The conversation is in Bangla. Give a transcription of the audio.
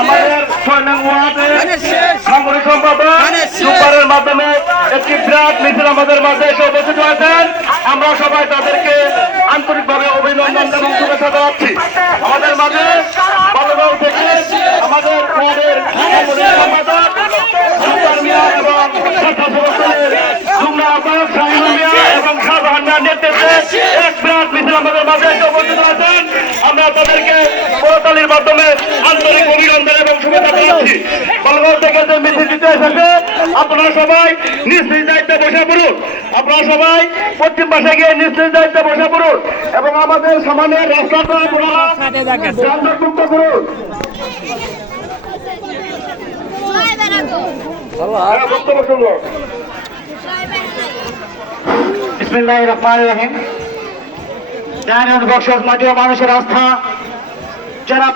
আমাদের ৬ নং ওয়ার্ডের সাংগঠনিক সম্পাদক সুপারের মাধ্যমে একটি বিরাট মিছিল আমাদের মাঝে এসে উপস্থিত হয়েছেন। আমরা সবাই তাদেরকে আন্তরিকভাবে অভিনন্দন এবং শুভেচ্ছা জানাচ্ছি। আমাদের মাঝে বালুগাঁও থেকে আমাদের ওয়ার্ডের সাংগঠনিক সম্পাদক সুপার মিয়া এবং এবং শাহজাহান মিয়ার নেতৃত্বে এক বিরাট মিছিল আমাদের মাঝে এসে উপস্থিত হয়েছেন। আমরা তাদেরকে করতালির মাধ্যমে আন্তরিক অভিনন্দন এবং শুভেচ্ছা জানাচ্ছি। বালুগাঁও থেকে যে মিছিল দিতে এসেছে আপনারা সবাই নিজ নিজ দায়িত্বে বসে পড়ুন। আপনারা সবাই পশ্চিম পাশে গিয়ে নিজ নিজ দায়িত্বে বসে পড়ুন এবং আমাদের সামানের রাস্তাটা মুক্ত করুন। বক্তব্য শুনলো। বিসমিল্লাহির রহমানির রহিম। জানেন বক্সস মাটির মানুষের আস্থা যারা